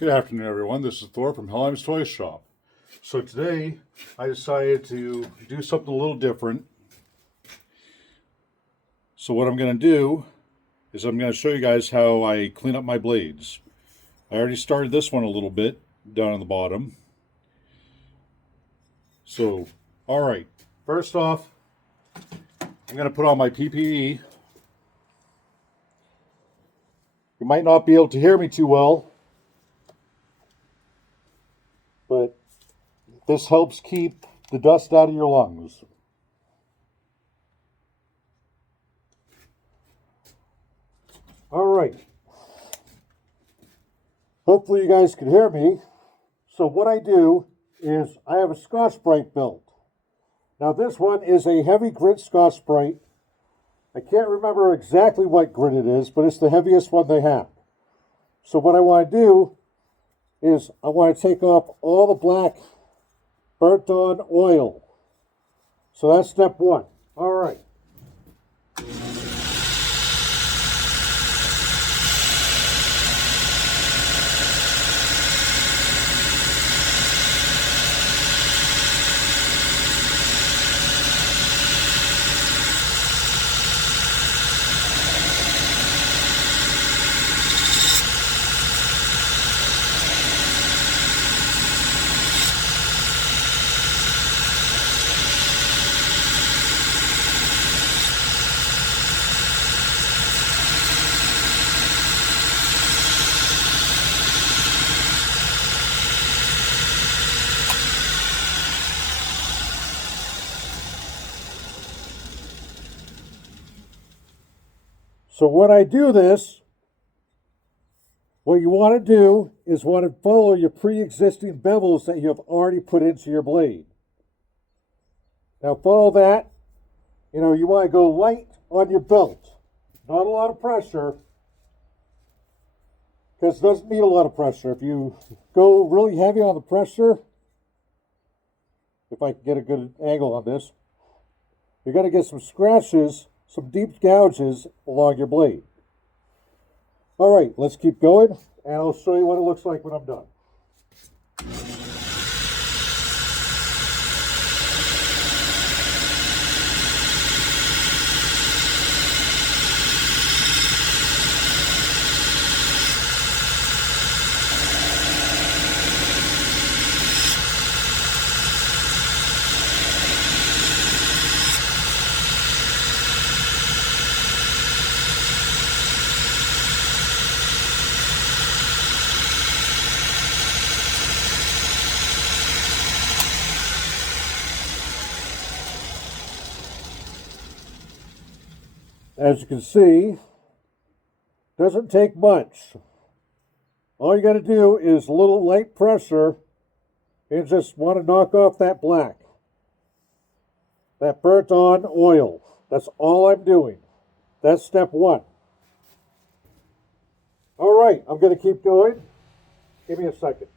Good afternoon, everyone. This is Thor from Helheim's Toy Shop. So today, I decided to do something a little different. So what I'm going to do is I'm going to show you guys how I clean up my blades. I already started this one a little bit down on the bottom. So, all right. First off, I'm going to put on my PPE. You might not be able to hear me too well, but this helps keep the dust out of your lungs. All right. Hopefully you guys can hear me. So what I do is I have a Scotch-Brite belt. Now this one is a heavy grit Scotch-Brite. I can't remember exactly what grit it is, but it's the heaviest one they have. So what I want to do is I want to take off all the black burnt on oil. So that's step one. All right. So when I do this, what you want to do is want to follow your pre-existing bevels that you have already put into your blade. Now follow that. You want to go light on your belt. Not a lot of pressure, because it doesn't need a lot of pressure. If you go really heavy on the pressure, if I can get a good angle on this, you're going to get some scratches, some deep gouges along your blade. All right, let's keep going, and I'll show you what it looks like when I'm done. As you can see, doesn't take much. All you got to do is a little light pressure and just want to knock off that black, that burnt on oil. That's all I'm doing. That's step one. All right, I'm going to keep going. Give me a second.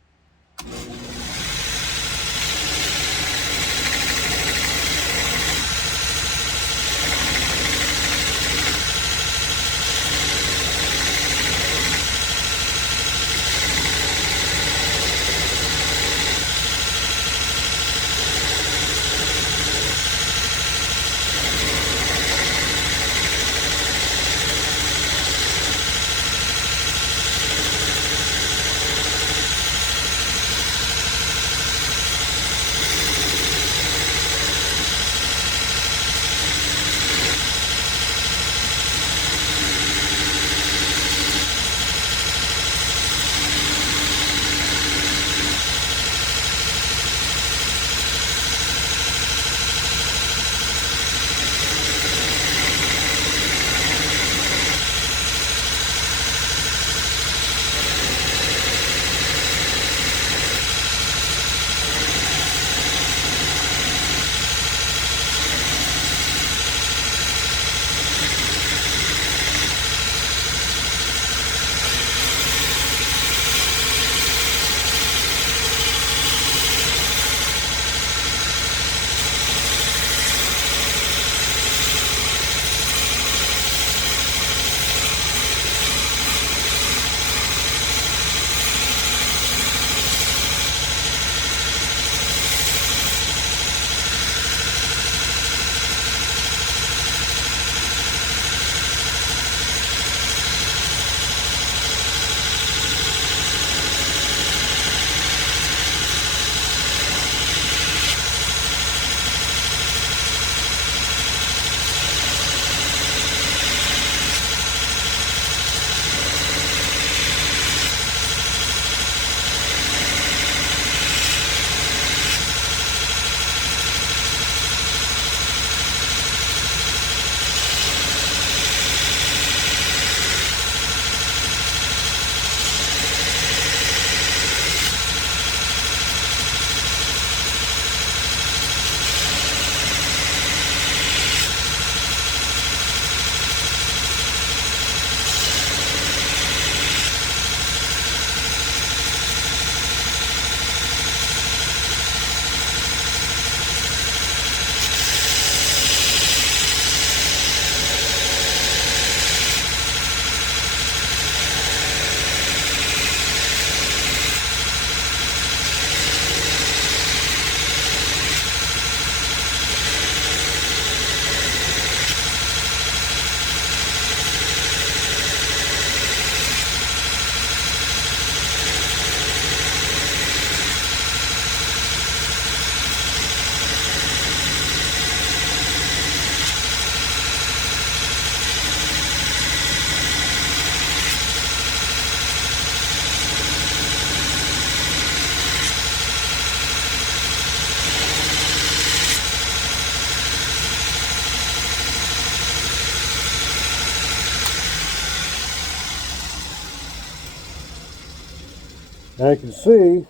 Now you can see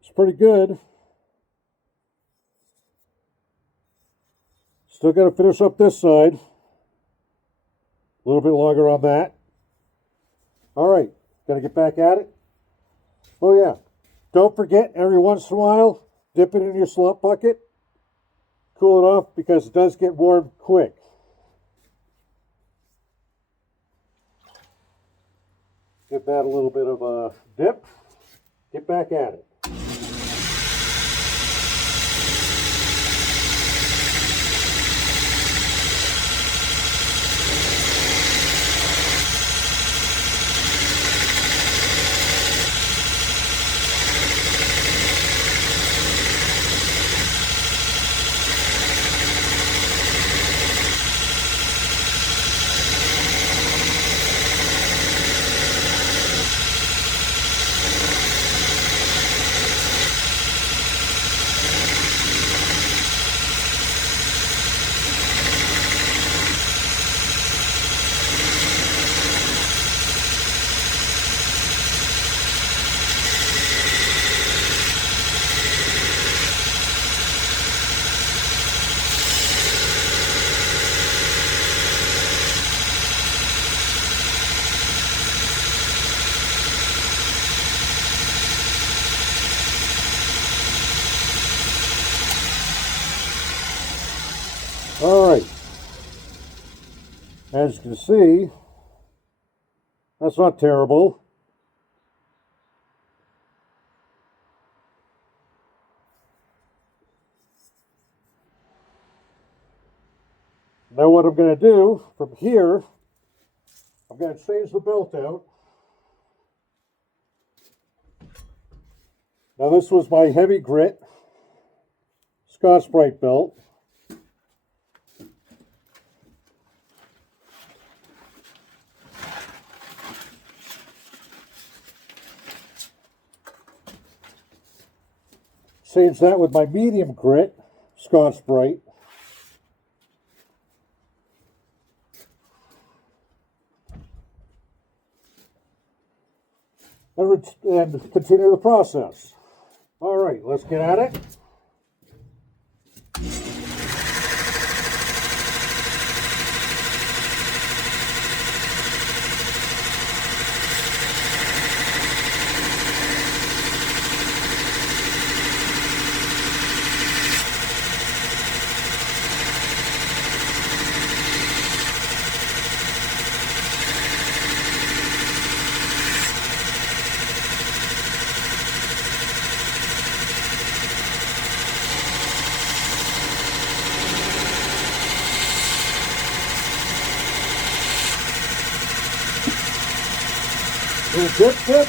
it's pretty good. Still got to finish up this side. A little bit longer on that. All right, got to get back at it. Oh yeah, don't forget every once in a while, dip it in your slump bucket. Cool it off because it does get warm quick. Give that a little bit of a dip. Get back at it. All right, as you can see, that's not terrible. Now what I'm going to do from here, I'm going to change the belt out. Now this was my heavy grit Scotch-Brite belt. Change that with my medium grit Scotch-Brite. And continue the process. All right, let's get at it. Little dip tip.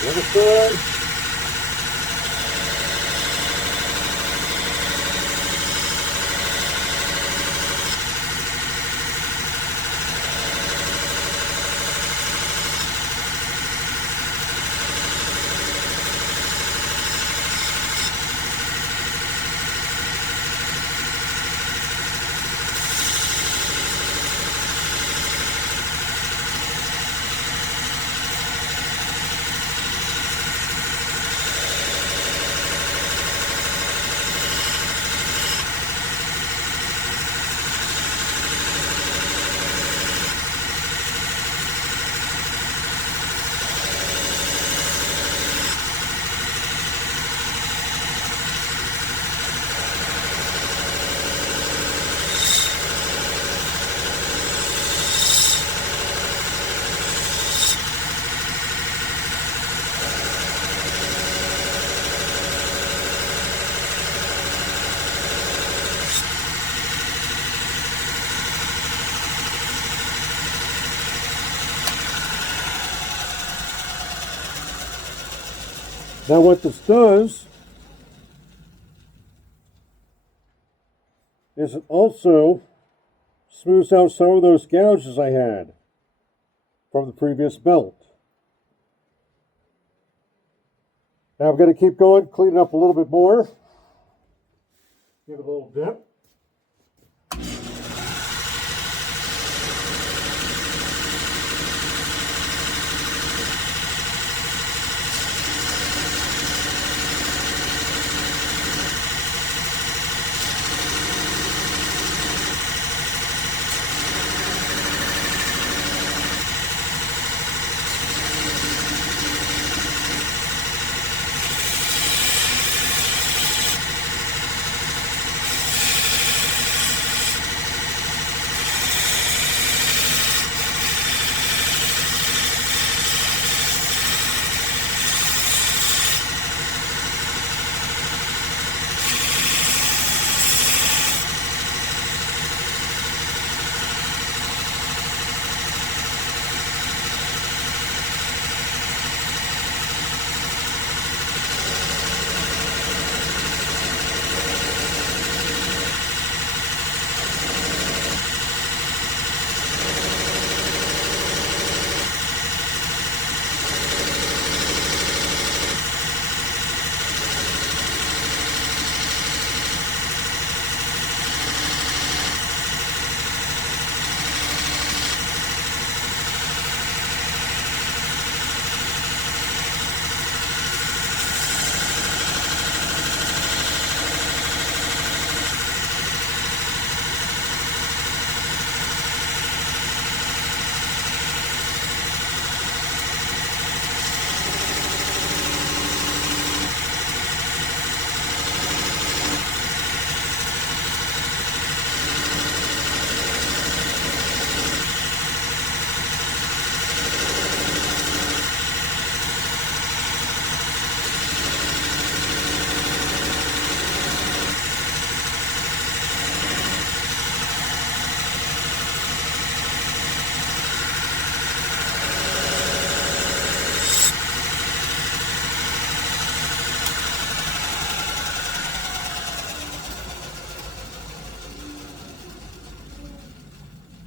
The other side. Now what this does is it also smooths out some of those gouges I had from the previous belt. Now I'm going to keep going, clean it up a little bit more. Give it a little dip.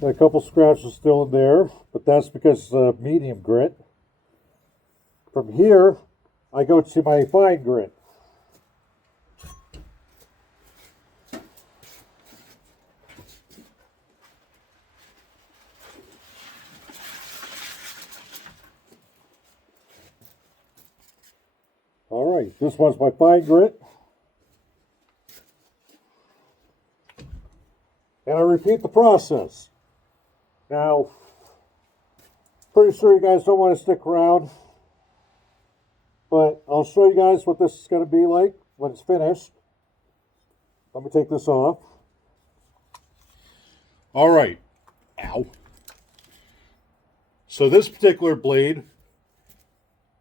A couple scratches still in there, but that's because it's medium grit. From here, I go to my fine grit. All right, this one's my fine grit. And I repeat the process. Now, pretty sure you guys don't want to stick around, but I'll show you guys what this is going to be like when it's finished. Let me take this off. All right. Ow. So this particular blade,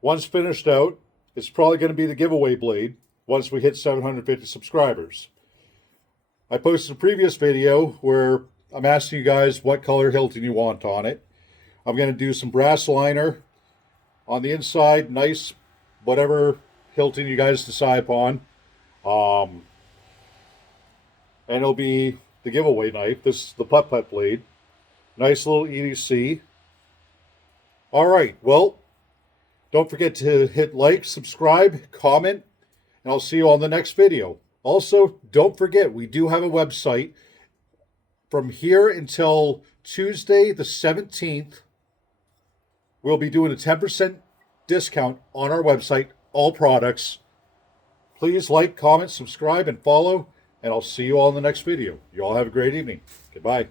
once finished out, it's probably going to be the giveaway blade once we hit 750 subscribers. I posted a previous video where I'm asking you guys what color Hilton you want on it. I'm going to do some brass liner on the inside, nice, whatever Hilton you guys decide upon. And it'll be the giveaway knife. This is the putt blade. Nice little EDC. All right, well, don't forget to hit like, subscribe, comment, and I'll see you on the next video. Also, don't forget, we do have a website. From here until Tuesday the 17th, we'll be doing a 10% discount on our website, all products. Please like, comment, subscribe, and follow, and I'll see you all in the next video. You all have a great evening. Goodbye.